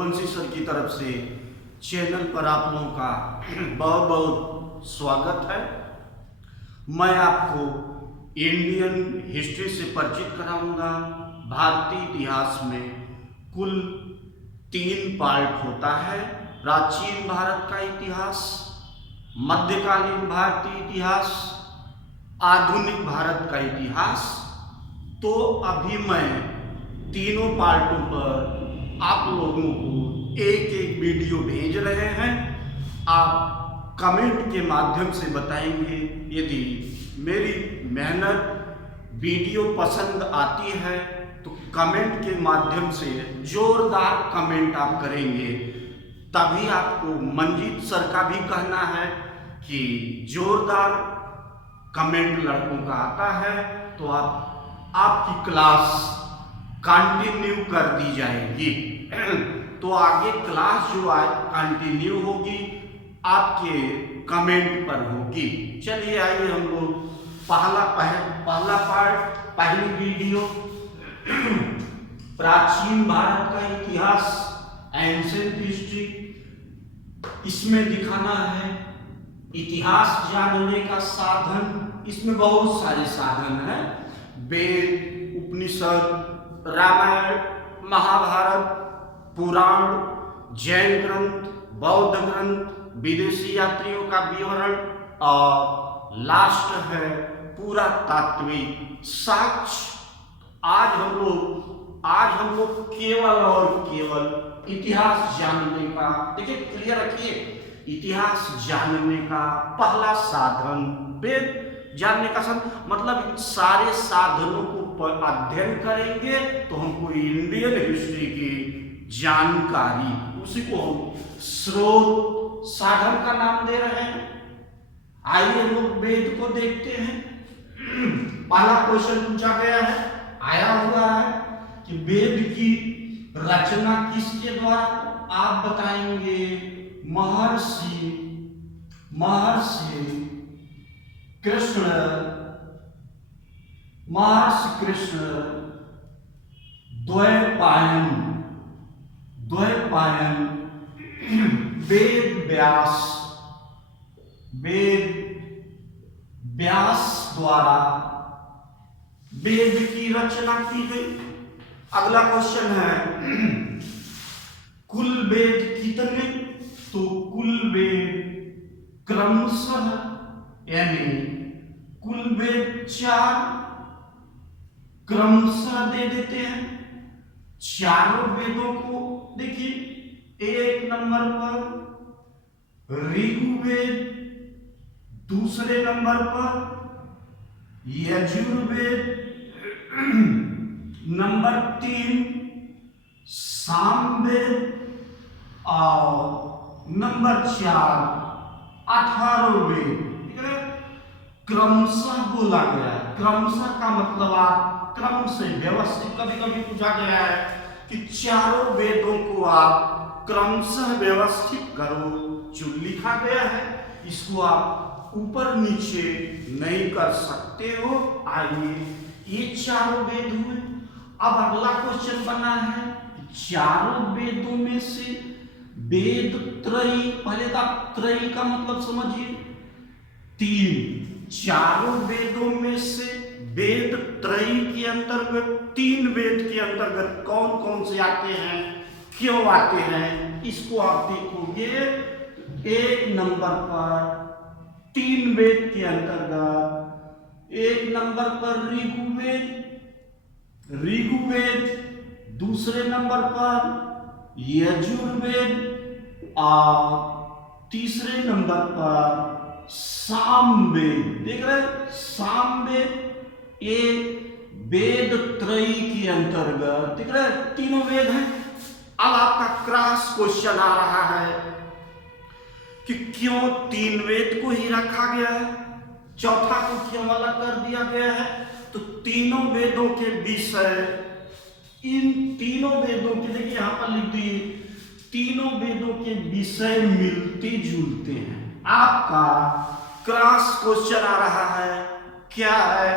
Raghuvanshi sir की तरफ से चैनल पर आप लोगों का बहुत बहुत स्वागत है। मैं आपको इंडियन हिस्ट्री से परिचित कराऊंगा। भारतीय इतिहास में कुल 3 पार्ट होता है। प्राचीन भारत का इतिहास, मध्यकालीन भारतीय इतिहास, आधुनिक भारत का इतिहास। तो अभी मैं तीनों पार्टों पर आप लोगों को एक एक वीडियो भेज रहे हैं। आप कमेंट के माध्यम से बताएंगे। यदि मेरी मेहनत वीडियो पसंद आती है तो कमेंट के माध्यम से जोरदार कमेंट आप करेंगे। तभी आपको मंजीत सर का भी कहना है कि जोरदार कमेंट लड़कों का आता है तो आपकी क्लास कंटिन्यू कर दी जाएगी। तो आगे क्लास जो है कंटिन्यू होगी, आपके कमेंट पर होगी। चलिए आइए हम लोग पहला पार्ट, पहली वीडियो प्राचीन भारत का इतिहास, एंशिएंट हिस्ट्री। इसमें दिखाना है इतिहास जानने का साधन। इसमें बहुत सारे साधन हैं। वेद, उपनिषद, रामायण, महाभारत, पुराण, जैन ग्रंथ, बौद्ध ग्रंथ, विदेशी यात्रियों का विवरण और लास्ट है पूरा तात्विक साक्ष्य। आज हम लोग केवल और केवल इतिहास जानने का, देखिए क्लियर रखिए, इतिहास जानने का पहला साधन वेद जानने का साधन। मतलब इन सारे साधनों को अध्ययन करेंगे तो हमको इंडियन हिस्ट्री की जानकारी, उसी को हम स्रोत साधन का नाम दे रहे हैं। आइए हम लोग वेद को देखते हैं। पहला क्वेश्चन पूछा गया है, आया हुआ है कि वेद की रचना किसके द्वारा? आप बताएंगे महर्षि कृष्ण द्वैपायन वेद व्यास द्वारा वेद की रचना की गई। अगला क्वेश्चन है कुल वेद कितने? तो कुल वेद क्रमशः, यानी कुल वेद 4 क्रमशः दे देते हैं। चारों वेदों को देखिए, 1 नंबर पर ऋग्वेद, दूसरे नंबर पर यजुर्वेद, नंबर 3 सामवेद और नंबर 4 अथर्ववेद। ठीक है, क्रमशः बोला गया है। क्रमशः का मतलब आप क्रम से व्यवस्थित, कभी कभी पूछा गया है कि चारों वेदों को आप क्रमशः व्यवस्थित करो, जो लिखा गया है इसको आप ऊपर नीचे नहीं कर सकते हो। आइए, ये चारों वेद हुए। अब अगला क्वेश्चन बना है चारों वेदों में से वेद त्रयी, पहले तो आप त्रयी का मतलब समझिए 3। चारों वेदों में से वेद त्रयी के अंतर्गत, 3 वेद के अंतर्गत कौन कौन से आते हैं, क्यों आते हैं, इसको आप देखोगे। 1 नंबर पर 3 वेद के अंतर्गत 1 नंबर पर ऋग्वेद, दूसरे नंबर पर यजुर्वेद और तीसरे नंबर पर सामवेद। देख रहे हैं, सामवेद ये वेद त्रयी के अंतर्गत, देख रहे हैं, तीनों वेद हैं। अब आपका क्रॉस क्वेश्चन आ रहा है कि क्यों 3 वेद को ही रखा गया है, चौथा को क्यों अलग कर दिया गया है? तो तीनों वेदों के विषय, इन तीनों वेदों के, देखिए यहां पर लिख दिए, तीनों वेदों के विषय मिलते जुलते हैं। आपका क्रॉस क्वेश्चन आ रहा है, क्या है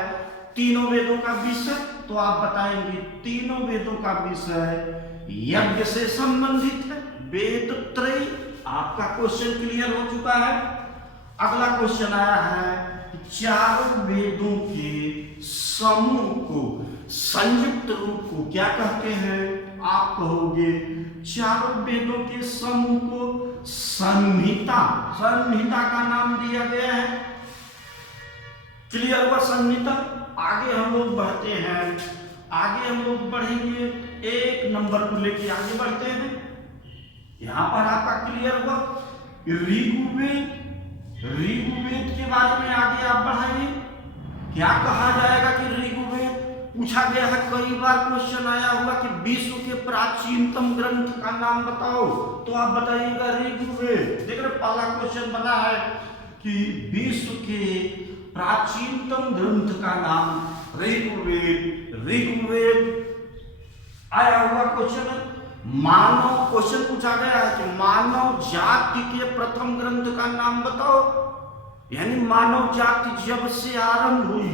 तीनों वेदों का विषय? तो आप बताएंगे तीनों वेदों का विषय यज्ञ से संबंधित है। वेद त्रय। आपका क्वेश्चन क्लियर हो चुका है। अगला क्वेश्चन आया है चारों वेदों के समूह को, संयुक्त रूप को क्या कहते हैं? आप कहोगे चारों वेदों के समूह को संहिता। संहिता का नाम दिया गया है। क्लियर हुआ संहिता। आगे हम लोग बढ़ते हैं, आगे हम लोग बढ़ेंगे, एक नंबर को लेके आगे बढ़ते हैं। यहां पर आपका क्लियर हुआ ऋग्वेद। ऋग्वेद के बारे में आगे आप बढ़ाइए। क्या कहा जाएगा कि ऋग्वेद पूछा गया है, कई बार क्वेश्चन आया हुआ कि विश्व के प्राचीनतम ग्रंथ का नाम बताओ, तो आप बताइएगा ऋग्वेद। देख रहे पहला क्वेश्चन बना है कि विश्व के प्राचीनतम ग्रंथ का नाम ऋग्वेद। ऋग्वेद आया हुआ क्वेश्चन है। मानव क्वेश्चन पूछा गया है कि मानव जाति के प्रथम ग्रंथ का नाम बताओ, यानी मानव जाति जब से आरंभ हुई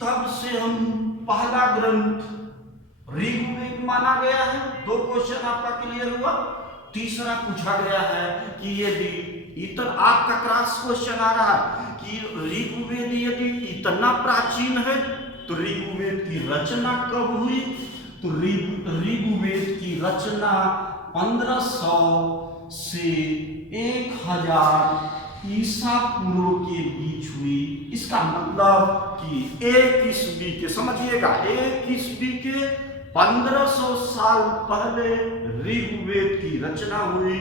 तब से हम पहला ग्रंथ ऋग्वेद माना गया है। दो क्वेश्चन आपका क्लियर हुआ। तीसरा पूछा गया है कि यदि इतना आपका क्रॉस क्वेश्चन आ रहा है कि ऋग्वेद यदि इतना प्राचीन है तो ऋग्वेद की रचना कब हुई? तो ऋग्वेद की रचना 1500 से 1000 ईसा पूर्व के बीच हुई। इसका मतलब कि 1 ईस्वी के, समझिएगा 1 ईस्वी के 1500 साल पहले ऋग्वेद की रचना हुई।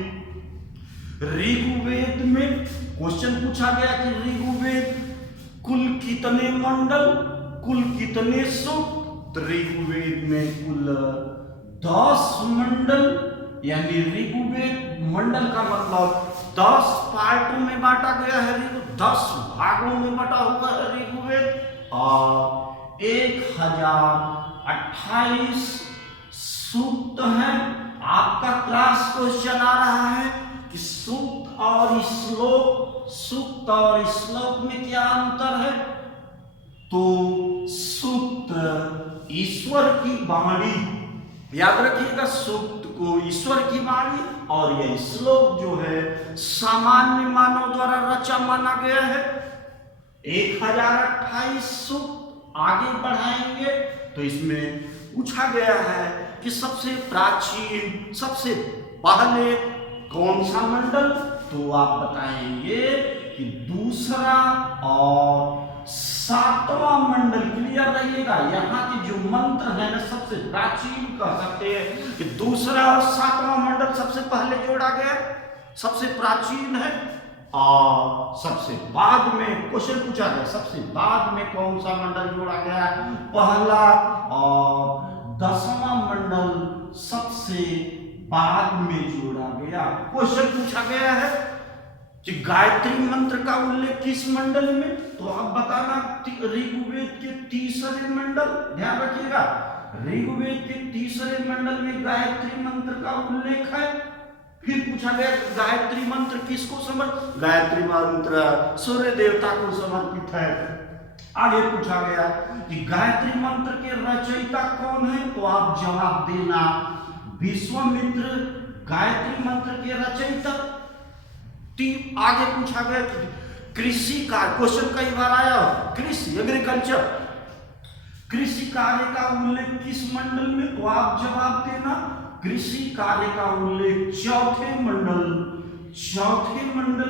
ऋग्वेद में क्वेश्चन पूछा गया कि ऋग्वेद कुल कितने मंडल, कुल कितने सूक्त? तो ऋग्वेद में कुल 10 मंडल, यानी ऋग्वेद मंडल का मतलब 10 पार्टों में बांटा गया है, 10 भागों में बटा हुआ है ऋग्वेद। और 1028 सूक्त हैं। आपका क्लास क्वेश्चन आ रहा है कि सूक्त और श्लोक, सूक्त और श्लोक में क्या अंतर है? तो सूक्त ईश्वर की वाणी, याद रखिएगा, सूक्त को ईश्वर की वाणी, और यह श्लोक जो है सामान्य मानव द्वारा रचा माना गया है। 1028 सूक्त आगे बढ़ाएंगे तो इसमें पूछा गया है कि सबसे प्राचीन, सबसे पहले कौन सा मंडल? तो आप बताएंगे कि दूसरा और 7वां मंडल। क्लियर रहिएगा, यहाँ के जो मंत्र है ना सबसे प्राचीन कह सकते हैं कि दूसरा और 7वां मंडल सबसे पहले जोड़ा गया, सबसे प्राचीन है। और सबसे बाद में क्वेश्चन पूछा गया सबसे बाद में कौन सा मंडल जोड़ा गया? पहला और 10वां मंडल सबसे बाद में जोड़ा गया। क्वेश्चन पूछा गया है कि गायत्री मंत्र का उल्लेख किस मंडल में? तो आप बताना ऋग्वेद के तीसरे मंडल। ध्यान रखिएगा, ऋग्वेद के तीसरे मंडल में गायत्री मंत्र का उल्लेख है। फिर पूछा गया गायत्री मंत्र किसको समर्पित? गायत्री मंत्र सूर्य देवता को समर्पित है। आगे पूछा गया कि गायत्री मंत्र के रचयिता कौन है? तो आप जवाब देना विश्वामित्र गायत्री मंत्र के रचयिता। आगे पूछा गया कि कृषि कार्य, क्वेश्चन कई बार आया हो, कृषि एग्रीकल्चर, कृषि कार्य का उल्लेख किस मंडल में? तो आप जवाब देना कृषि कार्य का उल्लेख चौथे मंडल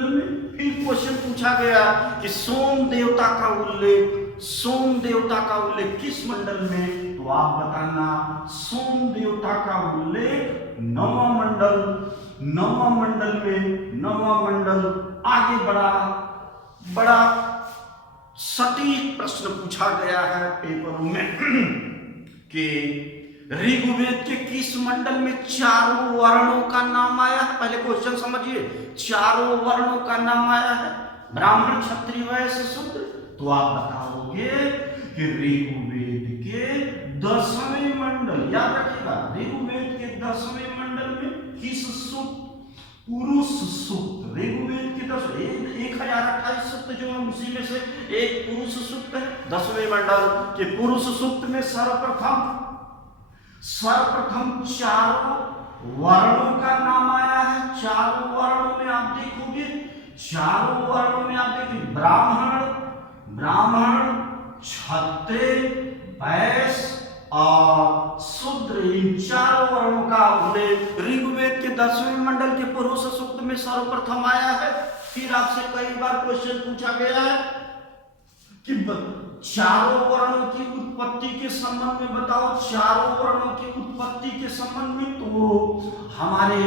में। फिर क्वेश्चन पूछा गया कि सोम देवता का उल्लेख किस मंडल में? तो आप बताना सोम देवता का उल्लेख 9वां मंडल। आगे बड़ा सटीक प्रश्न पूछा गया है पेपरों में कि ऋग्वेद के किस मंडल में चारों वर्णों का नाम आया है? पहले क्वेश्चन समझिए, चारों वर्णों का नाम आया है, ब्राह्मण क्षत्रिय वैश्य शूद्र। तो आप बताओगे कि ऋग्वेद के 10वें मंडल, याद रखिएगा ऋग्वेद के 10वें मंडल में किस सूक्त? पुरुष सूक्त। ऋग्वेद के 1028 सूक्त जो है उसी में से एक पुरुष सूक्त है। 10वें मंडल के पुरुष सूक्त में सर्वप्रथम चारों वर्णों का नाम आया चारों वर्णों में आप देखिए ब्राह्मण क्षत्रिय वैश्य और शूद्र, इन चारों वर्णों का उल्लेख ऋग्वेद के 10वें मंडल के पुरुष सूक्त में सर्वप्रथम आया है। फिर आपसे कई बार क्वेश्चन पूछा गया है कि चारों वर्णों की उत्पत्ति के संबंध में बताओ, चारों वर्णों की उत्पत्ति के संबंध में। तो हमारे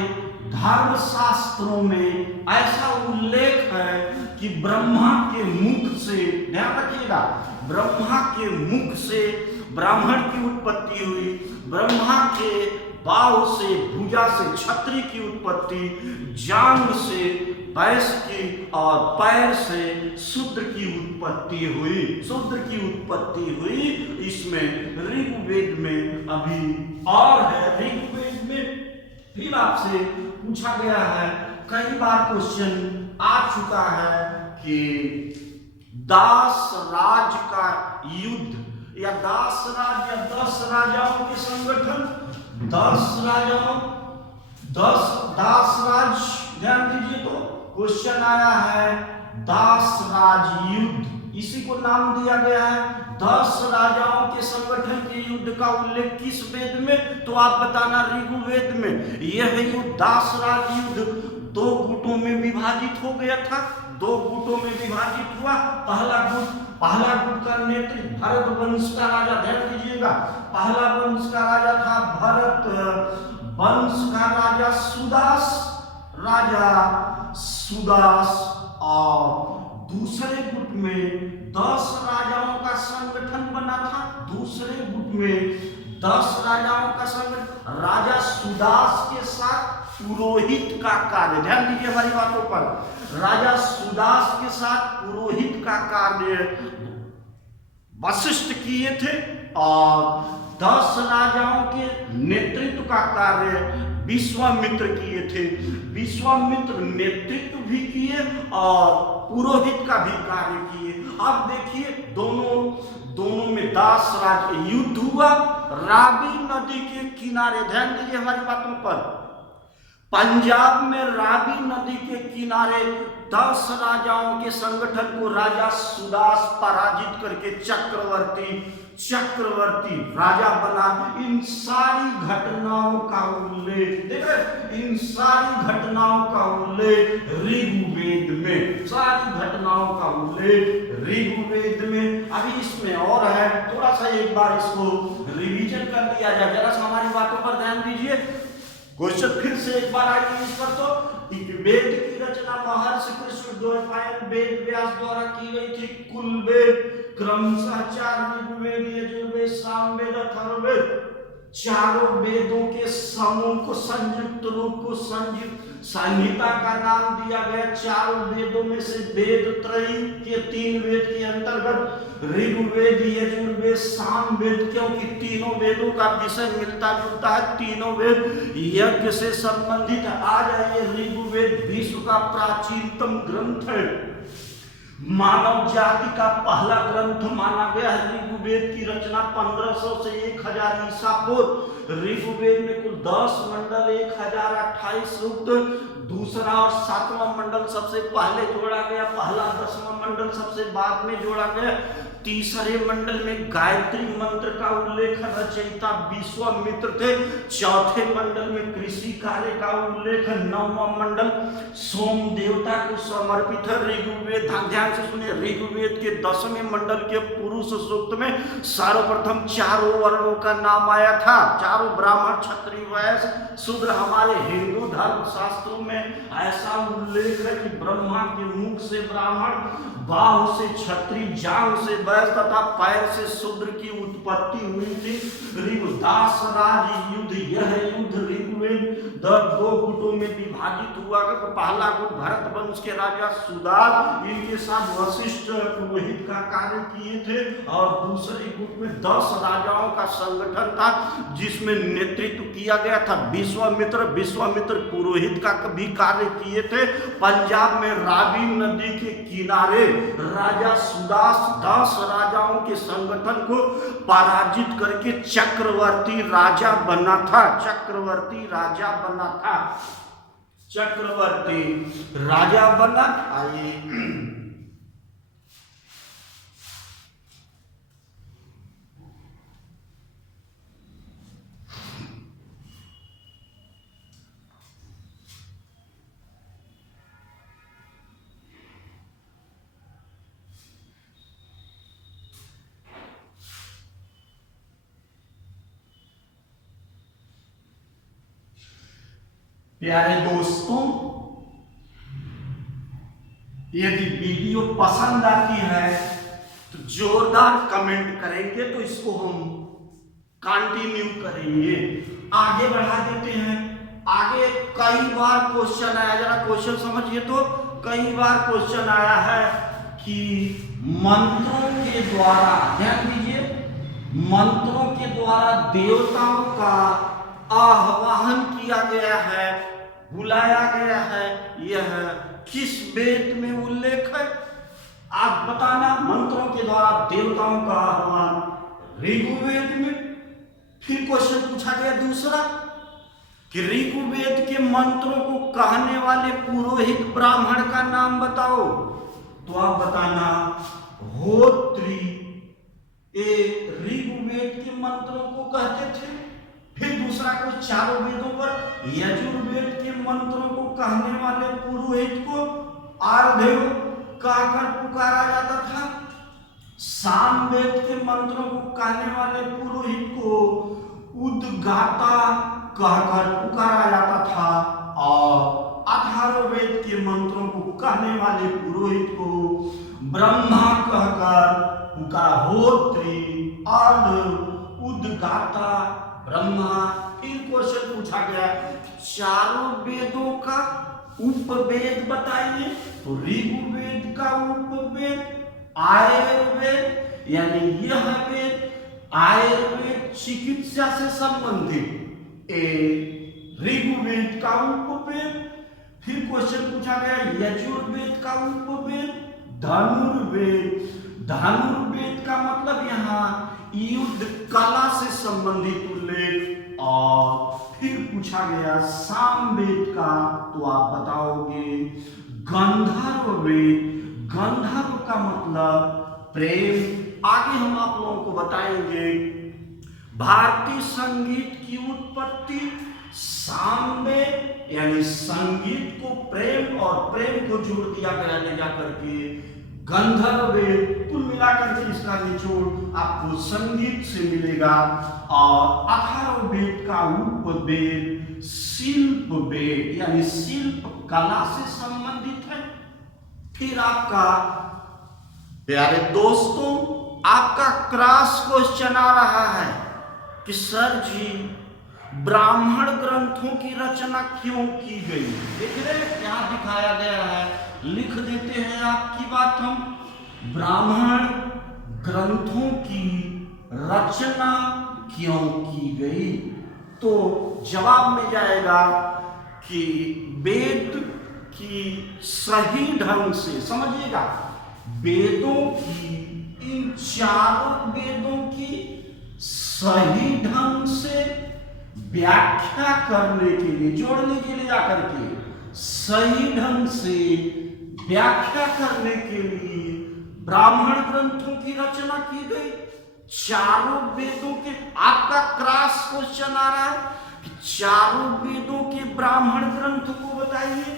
धर्म शास्त्रों में ऐसा उल्लेख है कि ब्रह्मा के मुख से, ध्यान रखिएगा, ब्रह्मा के मुख से ब्राह्मण की उत्पत्ति हुई, ब्रह्मा के बाहु से भुजा से क्षत्रिय की उत्पत्ति, जांघ से वैश्य की और पैर से शूद्र की उत्पत्ति हुई। इसमें ऋग्वेद में अभी और है, ऋग्वेद में फिर आपसे पूछा गया है, कई बार क्वेश्चन आ चुका है कि दास राज का युद्ध या दास राज या 10 राजाओं के संगठन, 10 राज, ध्यान दीजिए। तो क्वेश्चन आया है दास राज युद्ध, इसी को नाम दिया गया है 10 राजाओं के संगठन के युद्ध का उल्लेख किस वेद में? तो आप बताना ऋग्वेद में। यह युद्ध दास राज युद्ध 2 गुटों में विभाजित हो गया था, 2 गुटों में विभाजित हुआ। पहला गुट का नेतृत्व भरत वंश का राजा, ध्यान दीजिएगा, पहला वंश का राजा था भरत वंश का राजा सुदास, और दूसरे गुट में 10 राजाओं का संगठन बना था। दूसरे गुट में 10 राजाओं का संगठन, राजा सुदास के साथ पुरोहित का कार्य, ध्यान दीजिए हमारी बातों पर, राजा सुदास के साथ पुरोहित का कार्य वशिष्ठ किए थे, और 10 राजाओं के नेतृत्व का कार्य विश्वामित्र किए थे। विश्वामित्र नेतृत्व भी किए और पुरोहित का भी कार्य किए। अब देखिए दोनों में दास राज का युद्ध हुआ रावी नदी के किनारे, ध्यान दीजिए हमारी बातों पर। पंजाब में रावी नदी के किनारे 10 राजाओं के संगठन को राजा सुदास पराजित करके चक्रवर्ती राजा बना। इन सारी घटनाओं का उल्लेख देख रहे, इन सारी घटनाओं का उल्लेख ऋग्वेद में, सारी घटनाओं का उल्लेख ऋग्वेद में। अभी इसमें और है, थोड़ा सा एक बार इसको रिवीजन कर लिया जाए, जरा सा हमारी बातों पर ध्यान दीजिए। क्वेश्चन फिर से एक बार आएगी इस पर। तो वेद की रचना महर्षि कृष्णद्वैपायन वेद व्यास द्वारा की गई थी। कुल वेद क्रमशः 4 ऋग्वेद, यजुर्वेद, सामवेद, अथर्ववेद, चारों वेदों के समूह को संयुक्त रूप को संहिता का नाम दिया गया। चारों वेदों में से वेद त्रयी के 3 वेद के अंतर्गत ऋग्वेद, यजुर्वेद, सामवेद, क्योंकि तीनों वेदों का विषय मिलता जुलता है, तीनों वेद यज्ञ से संबंधित। आज ये ऋग्वेद विश्व का प्राचीनतम ग्रंथ है, मानव जाति का पहला ग्रंथ माना गया है। ऋग्वेद की रचना 1500 से 1000 ईसा पूर्व। ऋग्वेद में कुल 10 मंडल, 1028 सूक्त, दूसरा और 7वां मंडल सबसे पहले जोड़ा गया, पहला 10वां मंडल सबसे बाद में जोड़ा गया। तीसरे मंडल में गायत्री मंत्र का उल्लेख रचयिता विश्वामित्र थे। चौथे मंडल में कृषि कार्य का उल्लेख है। 9वां मंडल सोम देवता को समर्पित है। ऋग्वेद, ध्यान से सुनिए, ऋग्वेद के 10वें मंडल के पुरुष सूक्त में सर्वप्रथम चारों वर्णों का नाम आया था। चारों ब्राह्मण, क्षत्रिय, वैश्य, शूद्र। हमारे हिंदू धर्म शास्त्रों में ऐसा उल्लेख है कि ब्रह्मा के मुख से ब्राह्मण, बाहु से क्षत्रिय, जांघ से वैश्य तथा पैर से शूद्र की उत्पत्ति हुई थी। ऋग्दास राज युद्ध, यह युद्ध ऋग्वेद 2 गुटों में विभाजित हुआ। पहला गुट भरत वंश के राजा सुदास, इनके साथ वशिष्ठ पुरोहित का कार्य किए थे, और दूसरे गुट में 10 राजाओं का संगठन था जिसमें नेतृत्व किया गया था विश्वामित्र पुरोहित का भी कार्य किए थे। पंजाब में रावी नदी के किनारे राजा सुदास 10 राजाओं के संगठन को पराजित करके चक्रवर्ती राजा बना था। चक्रवर्ती राजा बना। आइए प्यारे दोस्तों, यदि वीडियो पसंद आती है तो जोरदार कमेंट करेंगे, तो इसको हम कंटिन्यू करेंगे, आगे बढ़ा देते हैं। आगे कई बार क्वेश्चन आया, जरा क्वेश्चन समझिए तो। कई बार क्वेश्चन आया है कि मंत्रों के द्वारा, ध्यान दीजिए, मंत्रों के द्वारा देवताओं का आह्वान किया गया है, बुलाया गया है, यह किस वेद में उल्लेख है? आप बताना। मंत्रों के द्वारा देवताओं का आह्वान ऋग्वेद में। फिर क्वेश्चन पूछा गया दूसरा कि ऋग्वेद के मंत्रों को कहने वाले पुरोहित ब्राह्मण का नाम बताओ। तो आप बताना होत्री, ये ऋग्वेद के मंत्रों को कहते थे। फिर दूसरा कोई चारों वेदों पर यजुर्वेद के मंत्रों को कहने वाले पुरोहित को आर्धेय कहकर पुकारा जाता था। सामवेद के मंत्रों को कहने वाले पुरोहित को उद्गाता कहकर पुकारा जाता था, और अथर्ववेद के मंत्रों को कहने वाले पुरोहित को ब्रह्मा कहकर पुकारा। होत्री, उद्गाता, ब्रह्मा। फिर क्वेश्चन पूछा गया चारों वेदों का उपवेद बताइए। तो ऋग्वेद का उपवेद आयुर्वेद, यानी यह वेद आयुर्वेद चिकित्सा से संबंधित ऋग्वेद का उपवेद। फिर क्वेश्चन पूछा गया यजुर्वेद का उपवेद धनुर्वेद। धनुर्वेद का मतलब यहाँ युद्ध कला से संबंधित उल्लेख। और फिर पूछा गया सामवेद का, तो आप बताओगे गंधर्व वेद। गंधर्व का मतलब प्रेम। आगे हम आप लोगों को बताएंगे भारतीय संगीत की उत्पत्ति सामवेद, यानी संगीत को प्रेम और प्रेम को जोड़ दिया गया ले जाकर के गंधर्व वेद। कुल मिलाकर के इसका निचोड़ आपको संगीत से मिलेगा। और अथर्ववेद का उपवेद शिल्प वेद, यानी शिल्प कला से संबंधित है। फिर आपका प्यारे दोस्तों, आपका क्रॉस क्वेश्चन आ रहा है कि सर जी ब्राह्मण ग्रंथों की रचना क्यों की गई? देख रहे हैं क्या दिखाया गया है, लिख देते हैं आपकी बात हम। ब्राह्मण ग्रंथों की रचना क्यों की गई? तो जवाब में जाएगा कि वेद की सही ढंग से, समझिएगा, वेदों की, इन चारों वेदों की सही ढंग से व्याख्या करने के लिए, जोड़ लीजिए जाकर के, सही ढंग से व्याख्या करने के लिए ब्राह्मण ग्रंथों की रचना की गई। चारों वेदों के, आपका क्रॉस क्वेश्चन आ रहा है कि चारों वेदों के ब्राह्मण ग्रंथ को बताइए।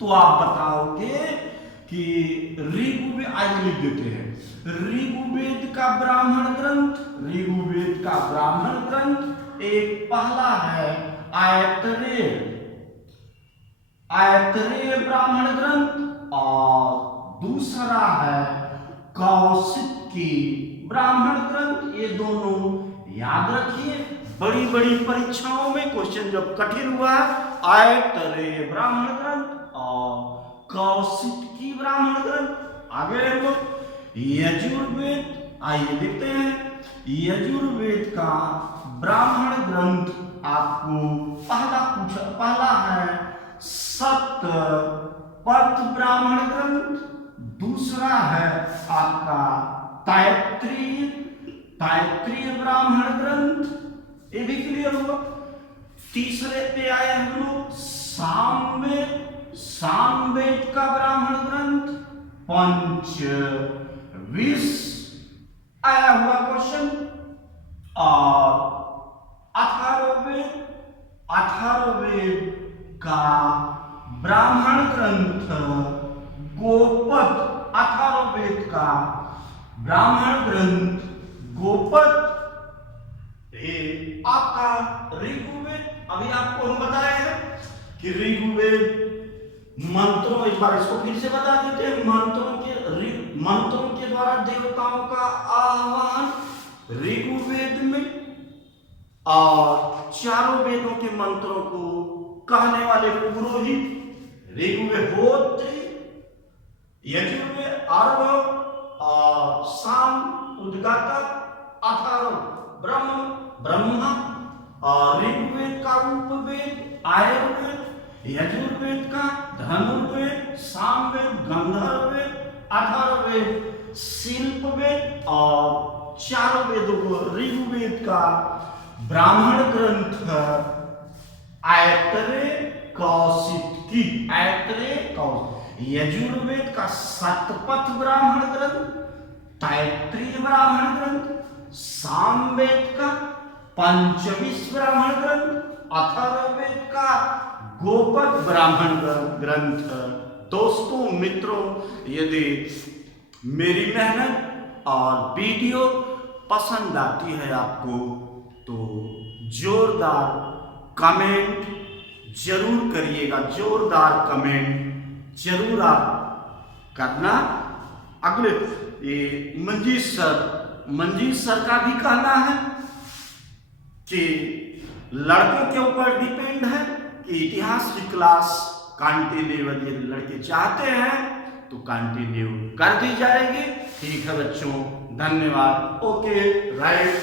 तो आप बताओगे कि ऋग्वेद, आज लिख देते हैं ऋग्वेद का ब्राह्मण ग्रंथ। ऋग्वेद का ब्राह्मण ग्रंथ एक पहला है आयतरेय, आयतरेय ब्राह्मण ग्रंथ, और दूसरा है कौशिकी ब्राह्मण ग्रंथ। ये दोनों याद रखिए, बड़ी बड़ी परीक्षाओं में क्वेश्चन जब कठिन हुआ, आयतरेय ब्राह्मण ग्रंथ और कौशिकी ब्राह्मण ग्रंथ। आगे हम लोग यजुर्वेद, आइए देखते हैं यजुर्वेद का ब्राह्मण ग्रंथ। आपको पहला है सप्तपद ब्राह्मण ग्रंथ, दूसरा है आपका तैत्तिरीय ब्राह्मण ग्रंथ, ये भी क्लियर हुआ। तीसरे पे आए हम लोग सामवेद सामवेद का ब्राह्मण ग्रंथ पंचविश आया हुआ क्वेश्चन। और अथर्ववेद का ब्राह्मण ग्रंथ गोपद, अथर्ववेद का ब्राह्मण ग्रंथ गोपद है आपका ऋग्वेद। अभी आपको हम बताए हैं कि ऋग्वेद मंत्रों, एक बार इसको फिर से बता देते हैं, मंत्रों के द्वारा देवताओं का आह्वान ऋग्वेद में, और चारों वेदों के मंत्रों को कहने वाले पुरोहित ऋग्वेद होत्री, यजुर्वेद आरव, और साम उद्गाता, अथर्व ब्रह्मा, और ऋग्वेद का उपवेद आयुर्वेद, यजुर्वेद का धनुर्वेद, सामवेद गंधर्ववेद, अथर्ववेद शिल्पवेद, और चारों वेदों को ऋग्वेद का ब्राह्मण ग्रंथ आयतरे कौशिकी, यजुर्वेद का शतपथ ब्राह्मण ग्रंथ, तैत्तिरीय ब्राह्मण ग्रंथ, सामवेद का पंचविश ब्राह्मण ग्रंथ, अथर्ववेद का गोपद ब्राह्मण ग्रंथ। दोस्तों मित्रों, यदि मेरी मेहनत और वीडियो पसंद आती है आपको तो जोरदार कमेंट जरूर करिएगा, जोरदार कमेंट जरूर आप करना। अगले ये मंजीत सर का भी कहना है कि लड़कों के ऊपर डिपेंड है कि इतिहास की क्लास कंटिन्यू यदि लड़के चाहते हैं तो कंटिन्यू कर दी जाएगी। ठीक है बच्चों, धन्यवाद। Okay right.